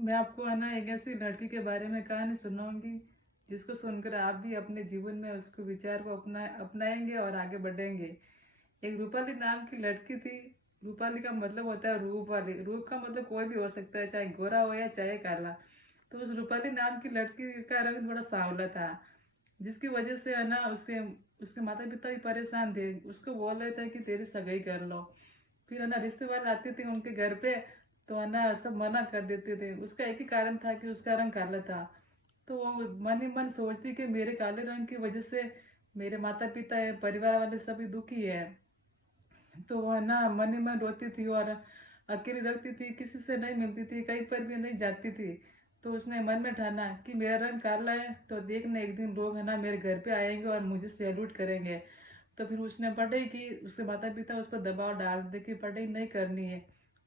मैं आपको है ना एक ऐसी लड़की के बारे में कहानी सुनाऊंगी जिसको सुनकर आप भी अपने जीवन में उसको विचार को अपनाएंगे और आगे बढ़ेंगे। एक रूपाली नाम की लड़की थी। रूपाली का मतलब होता है रूप वाली। रूप का मतलब कोई भी हो सकता है, चाहे गोरा हो या चाहे काला। तो उस रूपाली नाम की लड़की का रंग थोड़ा सांवला था, जिसकी वजह से है ना उसके उसके माता पिता भी परेशान थे। उसको बोल रहे थे कि तेरी सगाई कर लो। फिर है ना रिश्ते वाले आते थे उनके घर पे, तो है ना सब मना कर देते थे। उसका एक ही कारण था कि उसका रंग काला था। तो वो मन ही मन सोचती कि मेरे काले रंग की वजह से मेरे माता पिता है, परिवार वाले सभी दुखी है। तो वो है ना मन ही मन रोती थी और अकेली रखती थी, किसी से नहीं मिलती थी, कहीं पर भी नहीं जाती थी। तो उसने मन में ठाना कि मेरा रंग काला है तो देखना एक दिन लोग है ना मेरे घर पे आएंगे और मुझे सैल्यूट करेंगे। तो फिर उसने पढ़ाई की। उसके माता पिता उस पर दबाव डाल दे कि पढ़ाई नहीं करनी है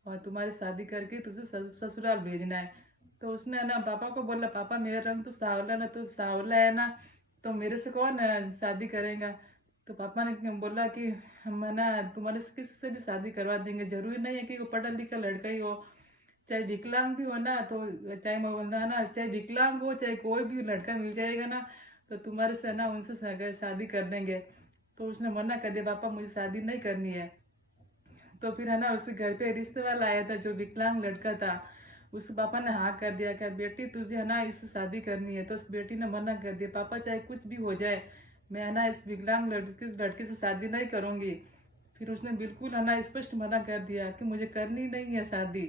और तुम्हारी शादी करके तुझे ससुराल भेजना है। तो उसने है ना पापा को बोला, पापा मेरा रंग तो सांवला ना, तो सांवला है ना, तो मेरे से कौन शादी करेगा। तो पापा ने बोला कि हम है ना तुम्हारे से किसी से भी शादी करवा देंगे, जरूरी नहीं है कि वो पढ़ा लिखा लड़का ही हो, चाहे विकलांग भी हो ना, तो चाहे मैं बोलना ना, चाहे विकलांग हो चाहे कोई भी लड़का मिल जाएगा ना, तो तुम्हारे से ना उनसे शादी कर देंगे। तो उसने मना कर दिया, पापा मुझे शादी नहीं करनी है। तो फिर है ना उसके घर पे रिश्ते वाला आया था जो विकलांग लड़का था। उसके पापा ने हाँ कर दिया, क्या बेटी तुझे है ना इससे शादी करनी है। तो उस बेटी ने मना कर दिया, पापा चाहे कुछ भी हो जाए मैं है ना इस विकलांग लड़के से शादी नहीं करूंगी। फिर उसने बिल्कुल है ना स्पष्ट मना कर दिया कि मुझे करनी नहीं है शादी।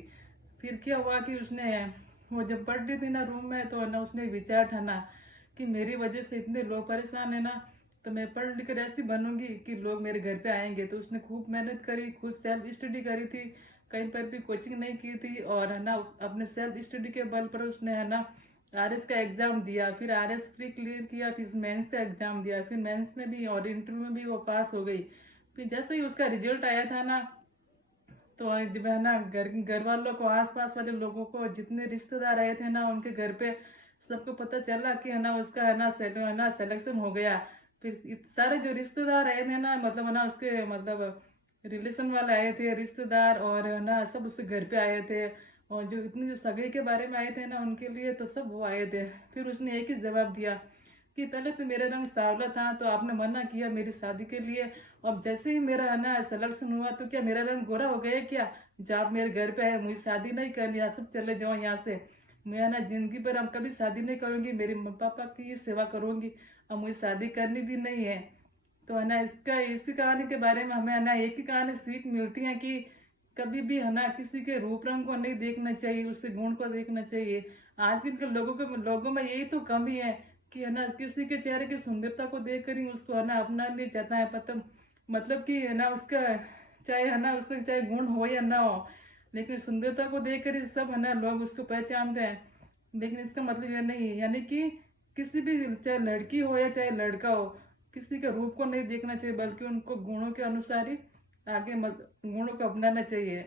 फिर क्या हुआ कि उसने, वो जब पढ़ रही थी ना रूम में, तो है ना उसने विचार ठाना कि मेरी वजह से इतने लोग परेशान है ना, तो मैं पढ़ लिख कर ऐसी बनूंगी कि लोग मेरे घर पे आएंगे। तो उसने खूब मेहनत करी, खुद सेल्फ स्टडी करी थी, कहीं पर भी कोचिंग नहीं की थी। और है ना अपने सेल्फ स्टडी के बल पर उसने है ना आरएस का एग्जाम दिया, फिर आरएस प्री क्लियर किया, फिर मेंस का एग्जाम दिया, फिर मेंस में भी और इंटरव्यू में भी वो पास हो गई। फिर जैसे ही उसका रिजल्ट आया था ना, तो जब है ना घर घर वालों को, आस पास वाले लोगों को, जितने रिश्तेदार आए थे ना उनके घर पे, सबको पता चला कि है ना उसका है ना सिलेक्शन हो गया। फिर सारे जो रिश्तेदार आए थे ना, मतलब है ना उसके मतलब रिलेशन वाले आए थे रिश्तेदार, और है ना सब उसके घर पे आए थे। और जो इतनी जो सगाई के बारे में आए थे ना उनके लिए, तो सब वो आए थे। फिर उसने एक ही जवाब दिया कि पहले तो मेरा रंग सांवला था तो आपने मना किया मेरी शादी के लिए, अब जैसे ही मेरा है ना सिलेक्शन हुआ तो क्या मेरा रंग गोरा हो गया क्या। जब आप मेरे घर पे आए, मुझे शादी नहीं करनी, आप सब चले जाओ यहाँ से। मैं है ना जिंदगी भर हम कभी शादी नहीं करूंगी, मेरे मम्मी पापा की ही सेवा करूंगी, अब मुझे शादी करनी भी नहीं है। तो है ना इसका इसी कहानी के बारे में हमें है ना एक ही कहानी सीख मिलती है कि कभी भी है ना किसी के रूप रंग को नहीं देखना चाहिए, उससे गुण को देखना चाहिए। आजकल के लोगों में यही तो कमी है कि है ना किसी के चेहरे की सुंदरता को देख कर ही उसको है ना अपना नहीं चाहता है, पता मतलब कि है ना उसका, चाहे है ना उसका चाहे गुण हो या ना हो, लेकिन सुंदरता को देख कर ही सब है ना लोग उसको पहचानते हैं। लेकिन इसका मतलब यह नहीं है, यानी कि किसी भी, चाहे लड़की हो या चाहे लड़का हो, किसी के रूप को नहीं देखना चाहिए, बल्कि उनको गुणों के अनुसार ही आगे गुणों को अपनाना चाहिए।